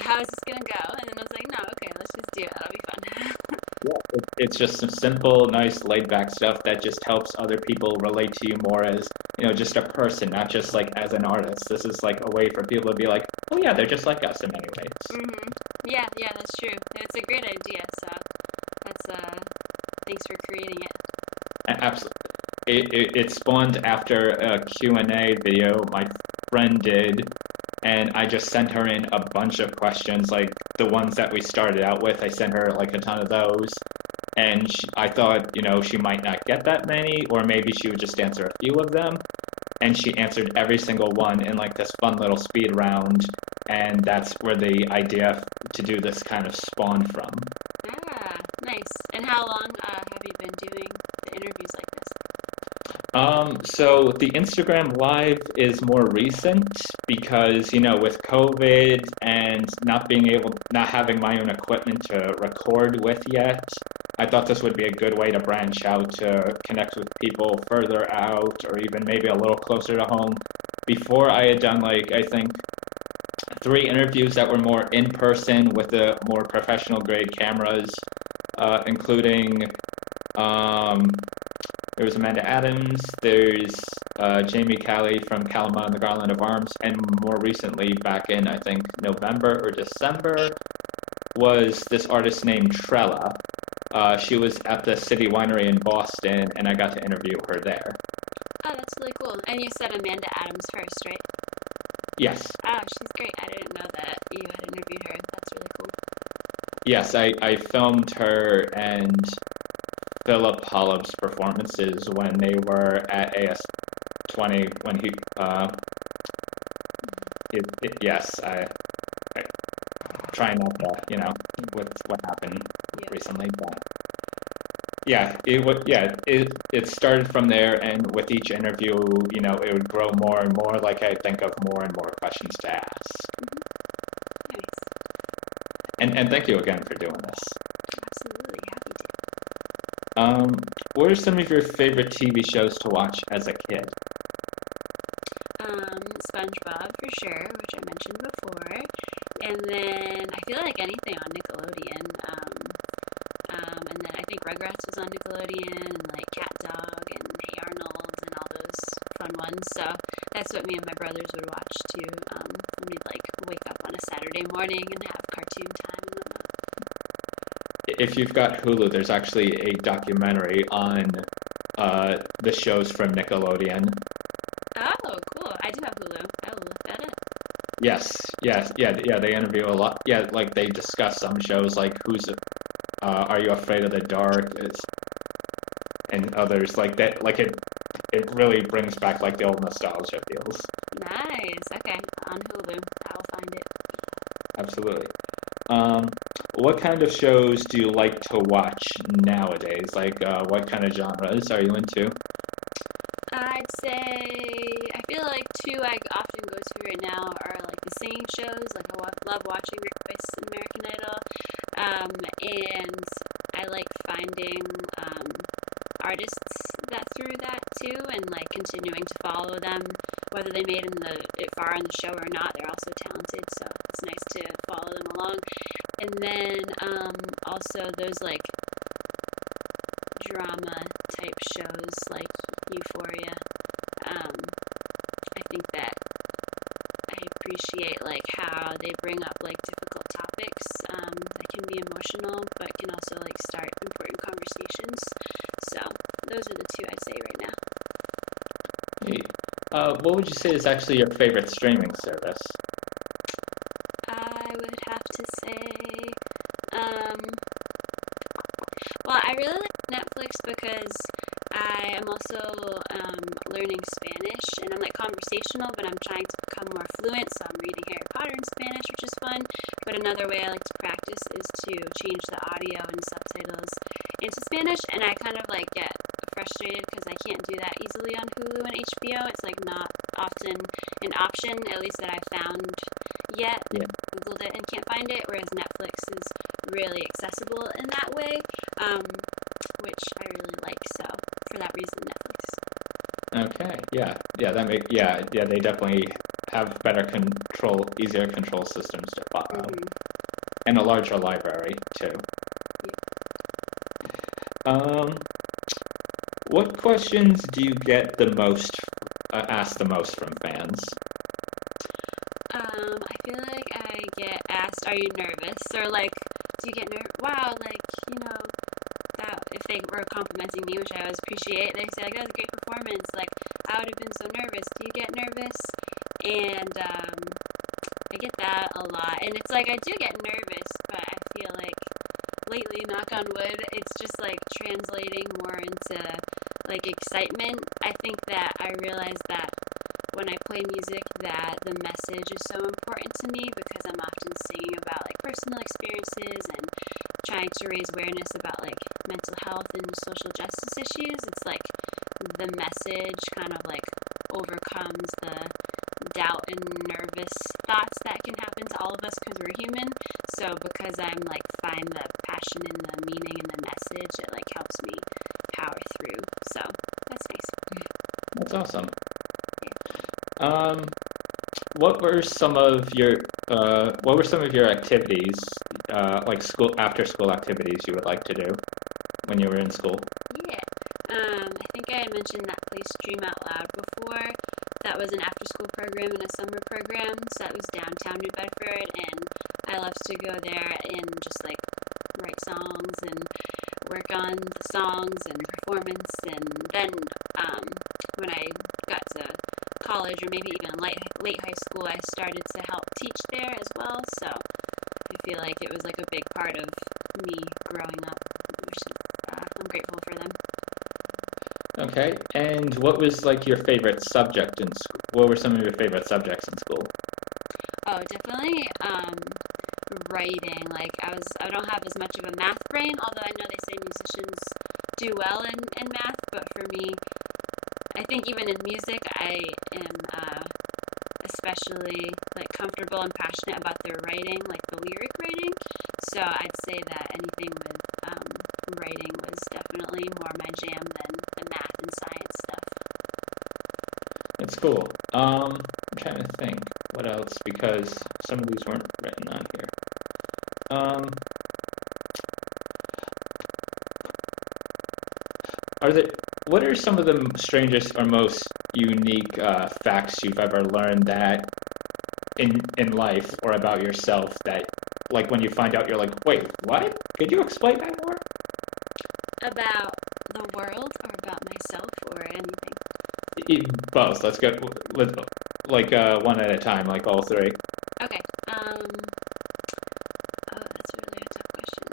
How is this gonna go? And then I was like, no, okay, let's just do it. That'll be fun. Yeah, it's just some simple, nice, laid-back stuff that just helps other people relate to you more as, just a person, not just like as an artist. This is like a way for people to be like, oh yeah, they're just like us in many ways. Yeah, that's true. It's a great idea. So that's thanks for creating it. Absolutely. It spawned after a Q&A video my friend did, and I just sent her in a bunch of questions, like the ones that we started out with. I sent her like a ton of those, and I thought, she might not get that many, or maybe she would just answer a few of them. and she answered every single one in like this fun little speed round, and that's where the idea to do this kind of spawned from. Ah, nice. And how long have you been doing the interviews like this? So the Instagram Live is more recent because, with COVID and not having my own equipment to record with yet, I thought this would be a good way to branch out to connect with people further out or even maybe a little closer to home. Before I had done I think 3 interviews that were more in person with the more professional grade cameras, including there was Amanda Adams, there's Jamie Callie from Calama and the Garland of Arms, and more recently, back in, I think, November or December, was this artist named Trella. She was at the City Winery in Boston, and I got to interview her there. Oh, that's really cool. And you said Amanda Adams first, right? Yes. Oh, she's great. I didn't know that you had interviewed her. That's really cool. Yes, I filmed her and Philip Hollub's performances when they were at AS20 when he yes, I try not to with what happened recently, but it started from there, and with each interview it would grow more and more, like I think of more and more questions to ask. Nice. And thank you again for doing this. Absolutely, happy to. What are some of your favorite TV shows to watch as a kid? SpongeBob for sure, which I mentioned before, and then I feel like anything on Nickelodeon. And then I think Rugrats was on Nickelodeon, and like Cat Dog and Hey Arnold and all those fun ones. So that's what me and my brothers would watch too. When we'd wake up on a Saturday morning and have cartoon time and whatnot. If you've got Hulu, there's actually a documentary on the shows from Nickelodeon. Oh, cool. I do have Hulu. I will look that up. Yes. They interview a lot. Yeah, they discuss some shows like Are You Afraid of the Dark? And others like that. It really brings back the old nostalgia feels. Nice. Okay, on Hulu. I'll find it. Absolutely. What kind of shows do you like to watch nowadays? What kind of genres are you into? I'd say I feel like 2 I often go to right now are the singing shows. I love watching Voice and American Idol, and I like finding artists that through that too, and continuing to follow them, whether they made it far in the show or not. They're also talented, so it's nice to follow them along. And then also those drama type shows like Euphoria. I think that I appreciate how they bring up difficult topics that can be emotional but can also start important conversations. So those are the 2 I'd say right now. Hey, what would you say is actually your favorite streaming service? I would have to say well, I really like Netflix because I am also learning Spanish, and I'm conversational, but I'm trying to become more fluent, so I'm reading Harry Potter in Spanish, which is fun. But another way I like to practice is to change the audio and subtitles into Spanish, and I kind of get frustrated because I can't do that easily on Hulu and HBO. It's not often an option, at least that I've found yet. Yeah. Googled it and can't find it, whereas Netflix is really accessible in that way, which I really like. So for that reason, Netflix. Okay. Yeah. They definitely have better easier control systems to follow, and a larger library too. Yeah. What questions do you get the most asked the most from fans? I feel like I get asked, "Are you nervous?" Or "Do you get nervous?" Wow, that if they were complimenting me, which I always appreciate, they say "That was a great performance." I would have been so nervous. Do you get nervous? And I get that a lot, and it's I do get nervous, but I feel lately, knock on wood, it's just translating more into excitement. I think that I realized that when I play music that the message is so important to me because I'm often singing about like personal experiences and trying to raise awareness about like mental health and social justice issues. It's like the message kind of like overcomes the doubt and nervous thoughts that can happen to all of us because we're human. So because I'm like find the passion in the meaning and the message, it like helps me power through. So that's nice. That's awesome. What were some of your activities, like school after school activities you would like to do when you were in school? Yeah. I think I had mentioned that place Dream Out Loud before. That was an after-school program and a summer program. So that was downtown New Bedford, and I loved to go there and just like write songs and work on the songs and performance. And then when I got to college or maybe even late high school, I started to help teach there as well. So I feel like it was like a big part of me growing up, which I'm grateful for them. Okay, and what was like your favorite subject in school? What were some of your favorite subjects in school? Oh, definitely writing. Like I don't have as much of a math brain, although I know they say musicians do well in math, but for me, I think even in music, I am especially like comfortable and passionate about the writing, like the lyric writing. So I'd say that anything with writing was definitely more my jam than the math and science stuff. That's cool. I'm trying to think what else because some of these weren't written on here. What are some of the strangest or most unique facts you've ever learned that in life or about yourself that like when you find out you're like, wait, what? Could you explain that more? About the world or about myself or anything? Both. Let's go with like one at a time, like all three. Okay. Oh, that's really a tough question.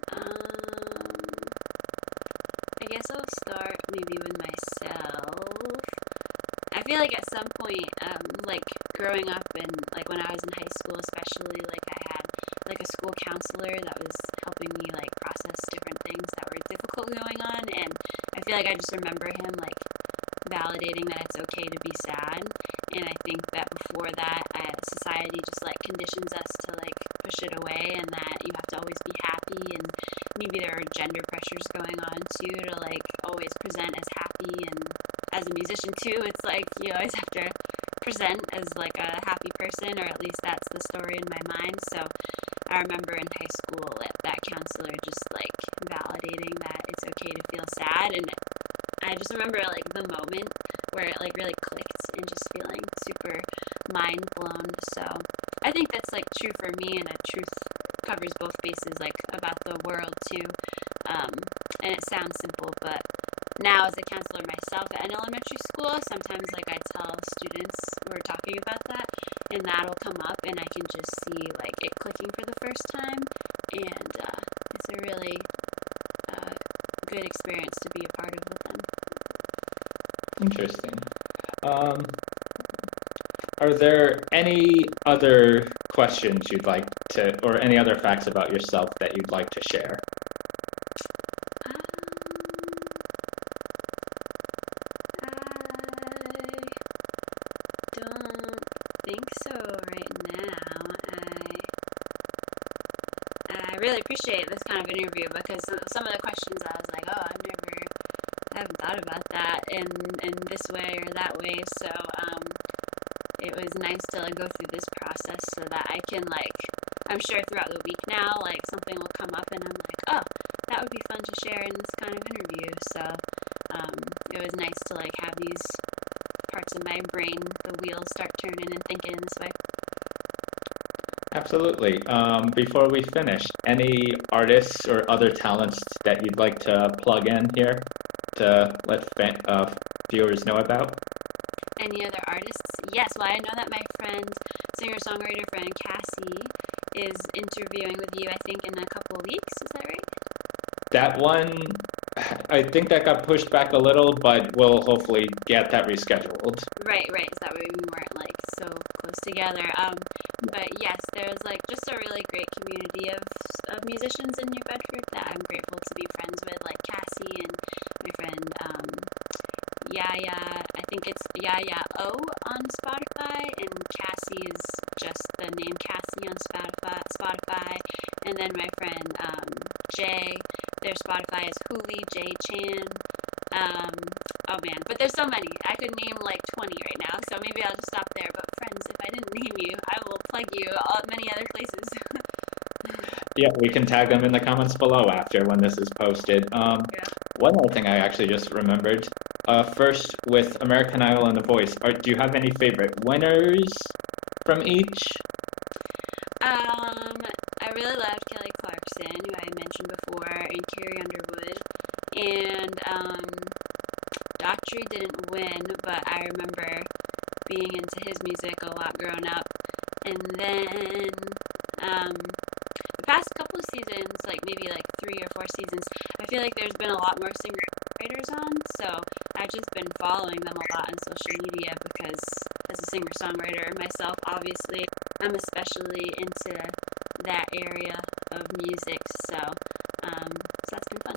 I guess I'll start maybe with myself. I feel like at some point, like growing up and like when I was in high school, especially, like I had like a school counselor that was helping me like process different things that were difficult going on, and I feel like I just remember him like validating that it's okay to be sad. And I think that before that, society just like conditions us to like push it away, and that you have to always be happy, and maybe there are gender pressures going on too to like always present as happy. And as a musician too, it's like you always have to present as like a happy person, or at least that's the story in my mind. So I remember in high school that counselor just like validating that it's okay to feel sad, and I just remember like the moment where it like really clicked and just feeling super mind blown. So I think that's like true for me, and a truth covers both bases, like about the world too. And it sounds simple, but now as a counselor myself at an elementary school, sometimes like I tell students who are talking about that, and that'll come up, and I can just see like it clicking for the first time, and it's a really good experience to be a part of with them. Interesting. Are there any other questions you'd like to, or any other facts about yourself that you'd like to share? I don't think so right now. I really appreciate this kind of interview because some of the questions I was like, oh, I haven't thought about that in this way or that way. So it was nice to like go through this process so that I can like, I'm sure throughout the week now, like something will come up and I'm like, oh, that would be fun to share in this kind of interview. So it was nice to like have these parts of my brain, the wheels start turning and thinking in this way. Absolutely. Before we finish, any artists or other talents that you'd like to plug in here to let viewers know about? Any other artists? Yes, well, I know that my friend, singer-songwriter friend Cassie, is interviewing with you, I think, in a couple of weeks. Is that right? That one, I think that got pushed back a little, but we'll hopefully get that rescheduled. Right. Is that way we weren't so close together. But yes, there's like just a really great community of musicians in New Bedford that I'm grateful to be friends with, like Cassie and my friend Yaya. I think it's Yaya O on Spotify, and Cassie is just the name Cassie on Spotify. And then my friend Jay, their Spotify is Hooli J Chan. Oh man, but there's so many. I could name like 20 right now, so maybe I'll just stop there. But friends, if I didn't name you, I will plug you many other places. Yeah, we can tag them in the comments below after when this is posted. Yeah. One other thing I actually just remembered. First, with American Idol and The Voice, do you have any favorite winners from each? I really loved Kelly Clarkson, who I mentioned before, and Carrie Underwood. And Daughtry didn't win, but I remember being into his music a lot growing up. And then the past couple of seasons, like maybe like 3 or 4 seasons, I feel like there's been a lot more singer-songwriters on, so I've just been following them a lot on social media because as a singer-songwriter myself, obviously, I'm especially into that area of music, so that's been fun.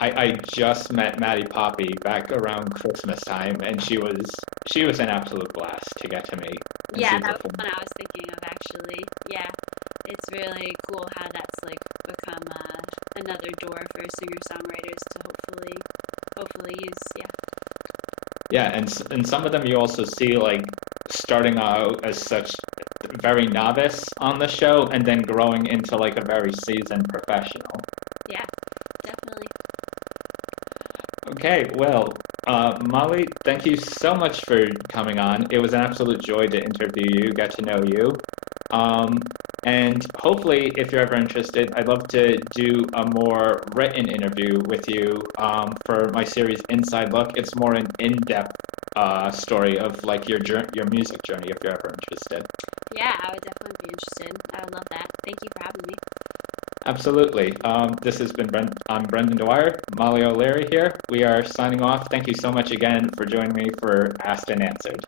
I just met Maddie Poppy back around Christmas time, and she was an absolute blast to get to meet. Yeah, that was what I was thinking of actually. Yeah, it's really cool how that's like become another door for singer-songwriters to hopefully use. Yeah. Yeah, and some of them you also see like starting out as such very novice on the show, and then growing into like a very seasoned professional. Yeah, definitely. Okay, well, Molly, thank you so much for coming on. It was an absolute joy to interview you, get to know you. And hopefully, if you're ever interested, I'd love to do a more written interview with you for my series Inside Look. It's more an in-depth story of like your music journey, if you're ever interested. Yeah, I would definitely be interested. I would love that. Thank you for having me. Absolutely. This has been I'm Brendan Dwyer, Molly O'Leary here. We are signing off. Thank you so much again for joining me for Asked and Answered.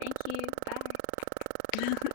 Thank you. Bye.